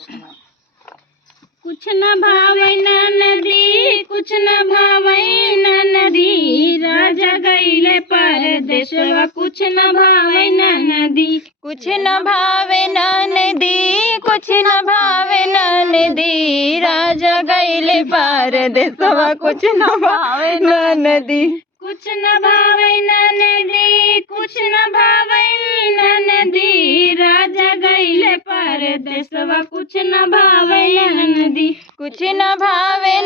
कुछ न भावे नदी, कुछ न भावे नदी, राजा गईले परदेसवा। कुछ न भावे नदी, कुछ न भावे नदी, कुछ न भावे नदी, राजा गईले परदेसवा। कुछ न भावे नदी, कुछ न भावे नदी, कुछ न भावे नदी, राजा गईले परदेसवा। कुछ न भावे नदी, कुछ न भावे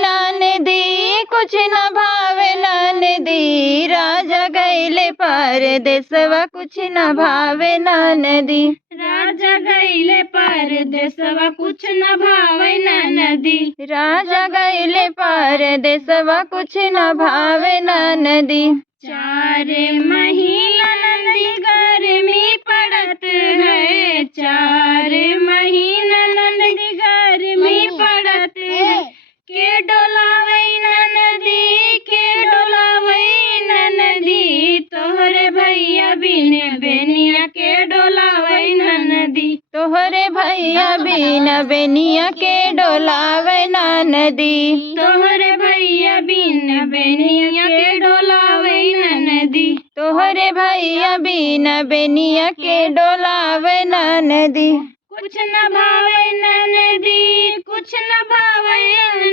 नदी, कुछ न भावे नदी, राजा गईले परदेसवा। कुछ न भावे नदी, राजा गईले परदेसवा। कुछ न भावे नदी, राजा गईले परदेसवा। कुछ न भावे नदी। 4 महीना नदी गर्मी पड़त है, 4 महीना नदी गर्मी पड़त है। के डोलावे नदी, के डोलावे नदी, तोहरे भैया बिन बेनिया के डोलावे नदी। तोहरे भैया बिन बेनिया के डोलावे नदी। तोहरे भैया बिन बेनिया के डोलावे नदी। तोहरे भैया बिन बेनिया के डोलावे नदी। कुछ न भावे नदी, कुछ न भावे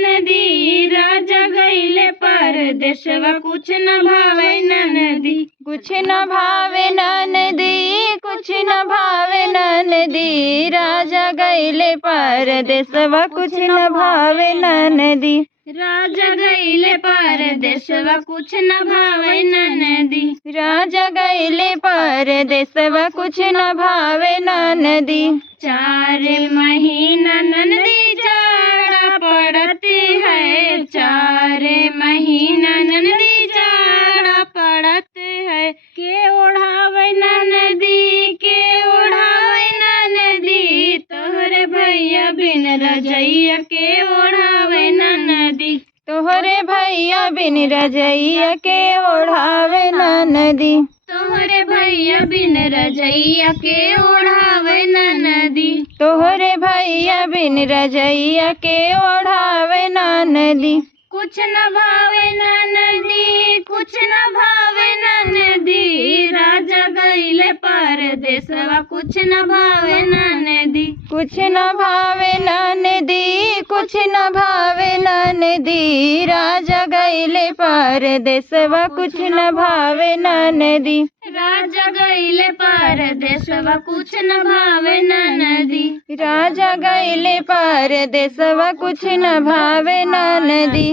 नदी, राजा गईले परदेसवा। कुछ न भावे नदी, कुछ न भावे नदी, कुछ न भावे नदी, राजा गईले परदेसवा। कुछ न भावे नदी, राजा गईले परदेसवा। कुछ न भावे नदी, राजा गईले परदेसवा। कुछ न भावे नदी। 4 महीना नदी जाड़ा पड़ती है, 4 महीना नदी जाड़ा पड़त है। के ओढ़ावे नदी, के ओढ़ावे नदी, तोहरे भैया बिन रजैया के ओढ़ावे नदी। तोहरे भैया बिन रजैया के ओढ़ावे नदी। तोहरे भैया बिन रजैया के ओढ़ावे नदी। तोहरे भैया बिन रजैया के ओढ़ावे नदी। कुछ न भावे नदी, कुछ न भावे नदी, राजा गईले परदेसवा। कुछ न भावे नदी, कुछ न भावे नदी, कुछ न भावे नदी, राजा गईले परदेसवा। कुछ न भावे नदी। राजा गईले परदेसवा। कुछ न भावे नदी, राजा गईले परदेसवा। कुछ न भावे नदी।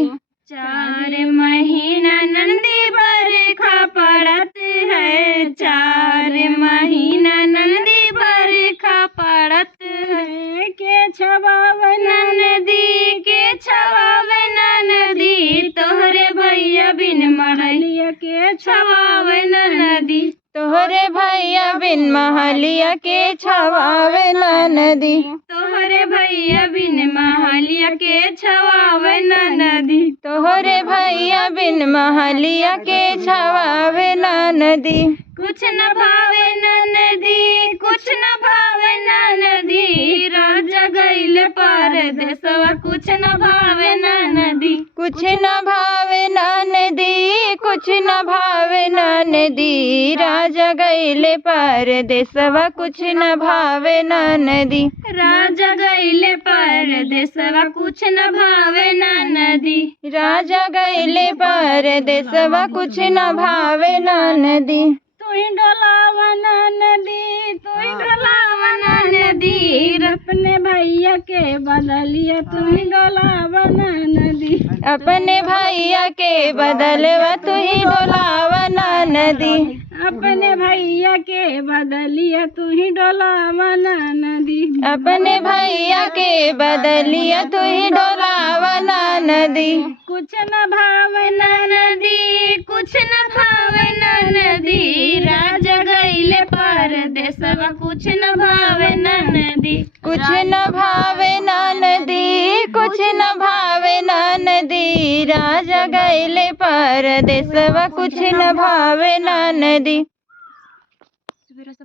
4 महीना नदी बरखा पड़त है, 4 महीना नदी बरखा पड़त है। के छवावे नदी, के छवावे नदी, तोहरे भैया बिन महलिया के छवावे नदी। तोहरे भैया बिन महलिया के छवावे नदी। तोहरे भैया बिन महलिया के छवावे नदी। तोहरे भैया बिन महलिया के छवावे नदी। कुछ न भावे नदी, कुछ न भावे नदी, राजा गईले परदेसवा। कुछ न भावे नदी, कुछ न भावे नदी, कुछ न भावे नदी, राजा गईले परदेसवा। कुछ न भावे नदी। राजा गईले परदेसवा। कुछ न भावे नदी। राजा गईले परदेसवा। कुछ न भावे नदी। तुई डोलावन नदी, तुई डोलावन नदी, अपने भैया के बदलिया तुई डोलावन नदी। अपने भैया के बदलवा तुही डोलावन नदी। अपने भैया के बदलिया तुही डोलावन नदी। अपने भैया के बदलिया तुही डोलावन नदी। कुछ न भावे नदी, कुछ न भावे नदी, राजा गईले परदेसवा। कुछ न भावे नदी, कुछ न भावे नदी, कुछ न भावे नदी, राजा गईले परदेसवा। कुछ न भावे नदी।